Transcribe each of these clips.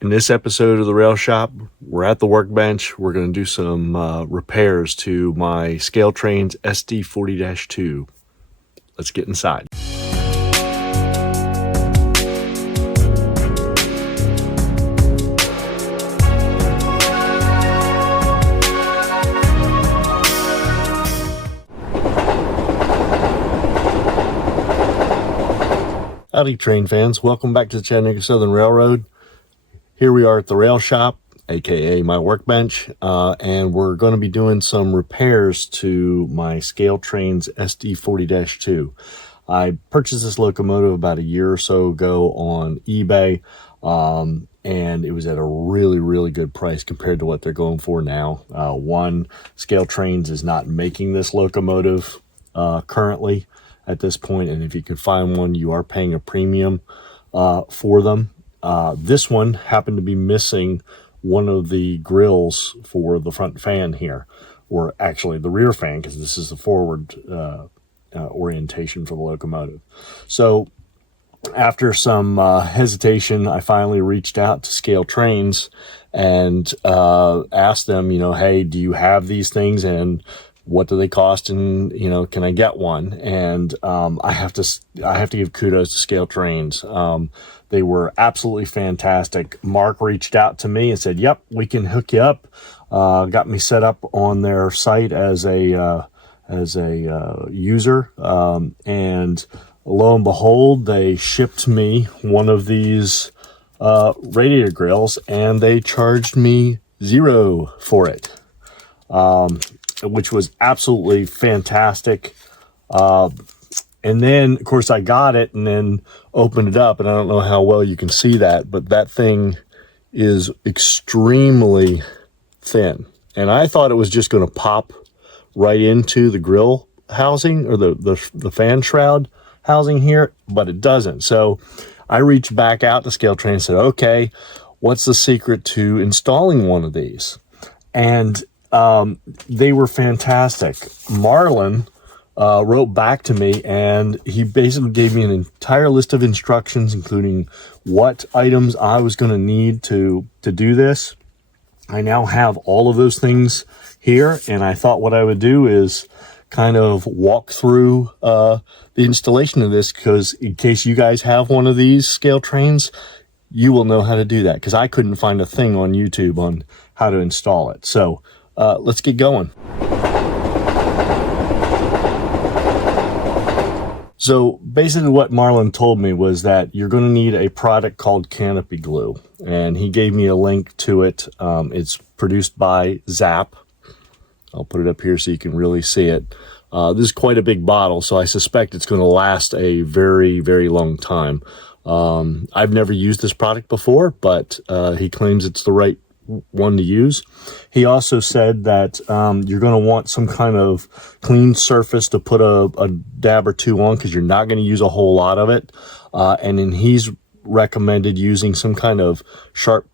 In this episode of the Rail Shop, we're at the workbench. We're going to do some repairs to my Scale Trains SD40-2. Let's get inside. Howdy train fans, welcome back to the Chattanooga Southern Railroad. Here we are at the Rail Shop, aka my workbench, and we're going to be doing some repairs to my Scale Trains SD40-2. I purchased this locomotive about a year or so ago on eBay, and it was at a really good price compared to what they're going for now. One, Scale Trains is not making this locomotive currently at this point, and if you can find one, you are paying a premium for them. This one happened to be missing one of the grills for the front fan here, or actually the rear fan, because this is the forward orientation for the locomotive. So after some hesitation, I finally reached out to Scale Trains and asked them, hey, do you have these things, and what do they cost, and can I get one? And I have to give kudos to Scale Trains. They were absolutely fantastic. Mark reached out to me and said, yep, we can hook you up. Got me set up on their site as a user, and lo and behold, they shipped me one of these radiator grills, and they charged me $0 for it, which was absolutely fantastic. And then, of course, I got it and then opened it up, and I don't know how well you can see that, but that thing is extremely thin. And I thought it was just going to pop right into the grill housing, or the fan shroud housing here, but it doesn't. So I reached back out to Scale Train and said, okay, what's the secret to installing one of these? And they were fantastic. Marlen wrote back to me, and he basically gave me an entire list of instructions, including what items I was going to need to do this. I now have all of those things here, and I thought what I would do is kind of walk through the installation of this, because in case you guys have one of these Scale Trains, you will know how to do that, because I couldn't find a thing on YouTube on how to install it. So let's get going. So basically what Marlen told me was that you're going to need a product called canopy glue, and he gave me a link to it. It's produced by Zap. I'll put it up here so you can really see it. This is quite a big bottle, so I suspect it's going to last a very long time. I've never used this product before, but he claims it's the right one to use. He also said that you're going to want some kind of clean surface to put a dab or two on, because you're not going to use a whole lot of it. And then he's recommended using some kind of sharp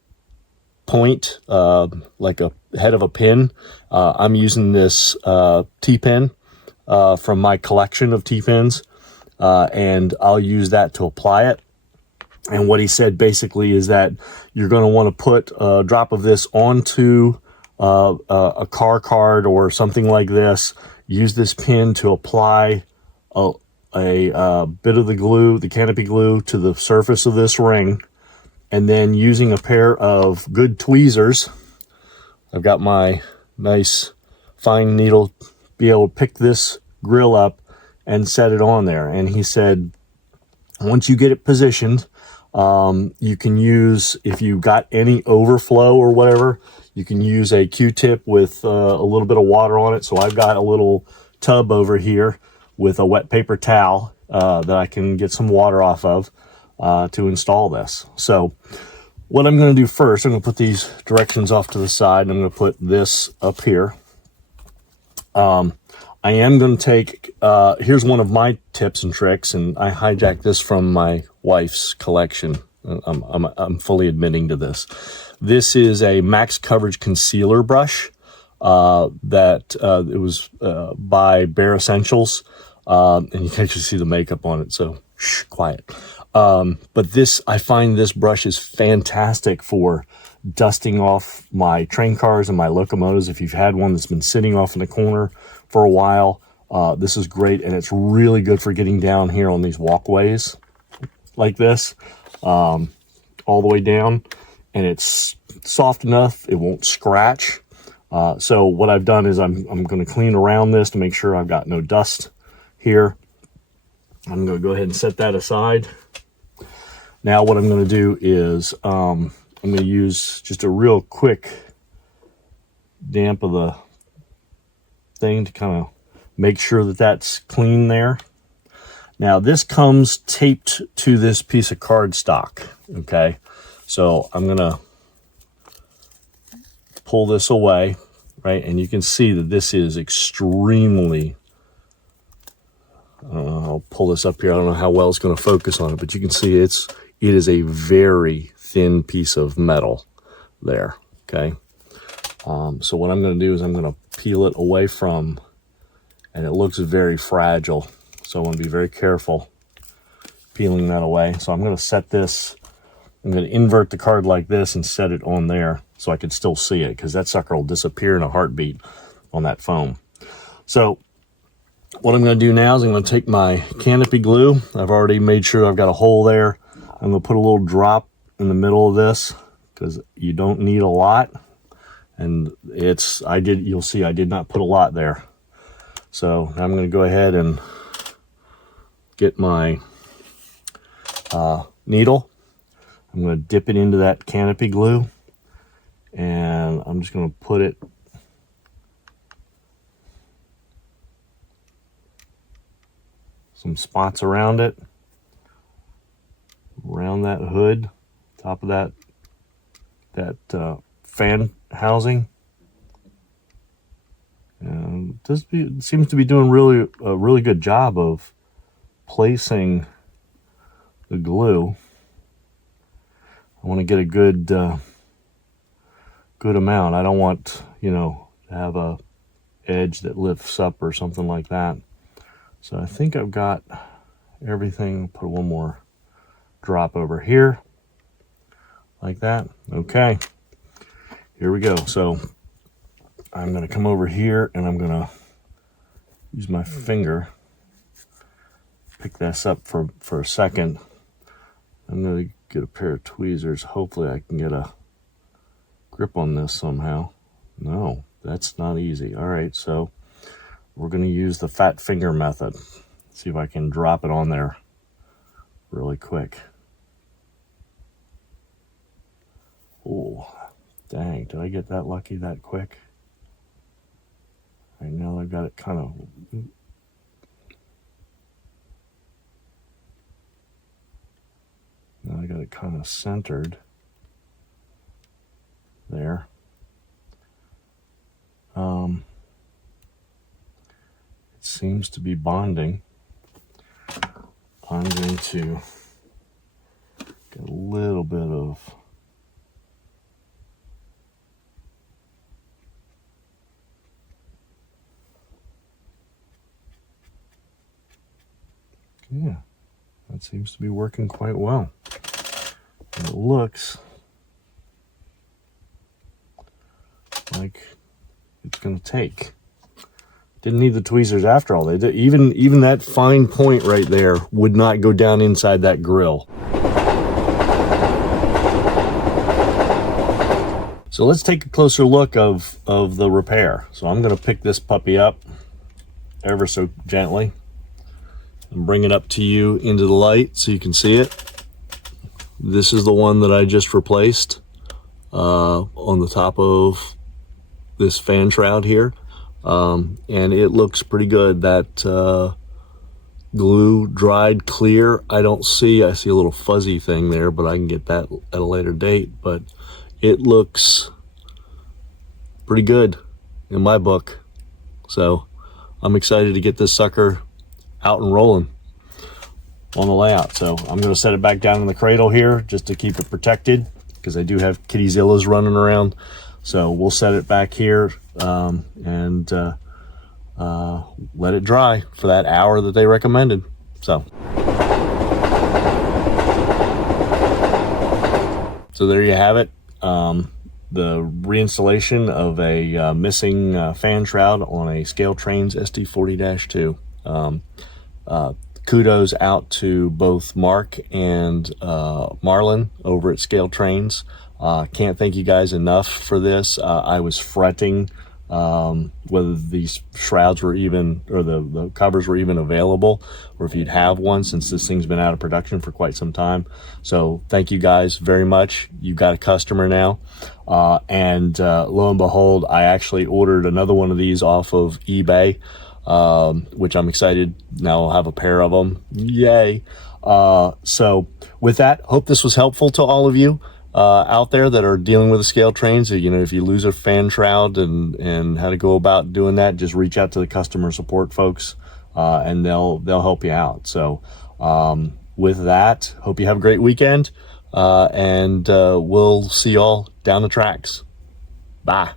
point, like a head of a pin. I'm using this T-pin from my collection of T-pins, and I'll use that to apply it. And what he said basically is that you're going to want to put a drop of this onto a car card or something like this. Use this pin to apply a bit of the glue, the canopy glue, to the surface of this ring. And then using a pair of good tweezers, I've got my nice fine needle, be able to pick this grill up and set it on there. And he said, once you get it positioned, you can use, if you got any overflow or whatever, you can use a Q-tip with a little bit of water on it. So I've got a little tub over here with a wet paper towel that I can get some water off of to install this. So what I'm going to do first, I'm going to put these directions off to the side, and I'm going to put this up here. I am going to take, here's one of my tips and tricks, and I hijacked this from my wife's collection. I'm fully admitting to this. This is a max coverage concealer brush that it was by Bare Essentials, and you can actually see the makeup on it, so shh, quiet. But this, I find this brush is fantastic for dusting off my train cars and my locomotives. If you've had one that's been sitting off in the corner for a while, this is great. And it's really good for getting down here on these walkways like this, all the way down. And it's soft enough, it won't scratch. So what I've done is I'm going to clean around this to make sure I've got no dust here. I'm going to go ahead and set that aside. Now what I'm going to do is I'm going to use just a real quick damp of the thing to kind of make sure that that's clean there. Now this comes taped to this piece of cardstock, okay? So I'm going to pull this away, right? And you can see that this is extremely, I'll pull this up here. I don't know how well it's going to focus on it, but you can see it is a very thin piece of metal there, okay? So what I'm going to do is I'm going to peel it away from, and it looks very fragile. So I want to be very careful peeling that away. So I'm going to set this, I'm going to invert the card like this and set it on there so I can still see it, because that sucker will disappear in a heartbeat on that foam. So what I'm going to do now is I'm going to take my canopy glue. I've already made sure I've got a hole there. I'm going to put a little drop in the middle of this because you don't need a lot. And you'll see I did not put a lot there. So I'm going to go ahead and get my needle. I'm going to dip it into that canopy glue, and I'm just going to put it some spots around it, around that hood, top of that fan housing. And it seems to be doing a really good job of placing the glue. I want to get a good amount. I don't want, to have a edge that lifts up or something like that. So I think I've got everything. Put one more drop over here like that. Okay, here we go. So I'm going to come over here and I'm going to use my finger, pick this up for a second. I'm going to get a pair of tweezers. Hopefully I can get a grip on this somehow. No, that's not easy. All right, so we're going to use the fat finger method. See if I can drop it on there really quick. Oh, dang, did I get that lucky that quick? All right, now I've got it kind of... Now I got it kind of centered there. It seems to be bonding. I'm going to get a little bit of that seems to be working quite well. And it looks like it's going to take. Didn't need the tweezers after all. They did, even that fine point right there would not go down inside that grill. So let's take a closer look of the repair. So I'm going to pick this puppy up ever so gently and bring it up to you into the light so you can see it. This is the one that I just replaced on the top of this fan shroud here. And it looks pretty good. That glue dried clear. I see a little fuzzy thing there, but I can get that at a later date. But it looks pretty good in my book. So I'm excited to get this sucker out and rolling on the layout. So I'm going to set it back down in the cradle here just to keep it protected, because I do have kittyzillas running around. So we'll set it back here and let it dry for that hour that they recommended. So So there you have it. The reinstallation of a missing fan shroud on a Scale Trains SD40-2. Kudos out to both Mark and Marlen over at Scale Trains. Can't thank you guys enough for this. I was fretting whether these shrouds were even, or the covers were even available, or if you'd have one, since this thing's been out of production for quite some time. So thank you guys very much. You've got a customer now. And lo and behold, I actually ordered another one of these off of eBay, which I'm excited. Now I'll have a pair of them. Yay. So with that, hope this was helpful to all of you out there that are dealing with the Scale Trains. You know, if you lose a fan shroud and how to go about doing that, just reach out to the customer support folks, and they'll help you out. So with that, hope you have a great weekend, and we'll see y'all down the tracks. Bye.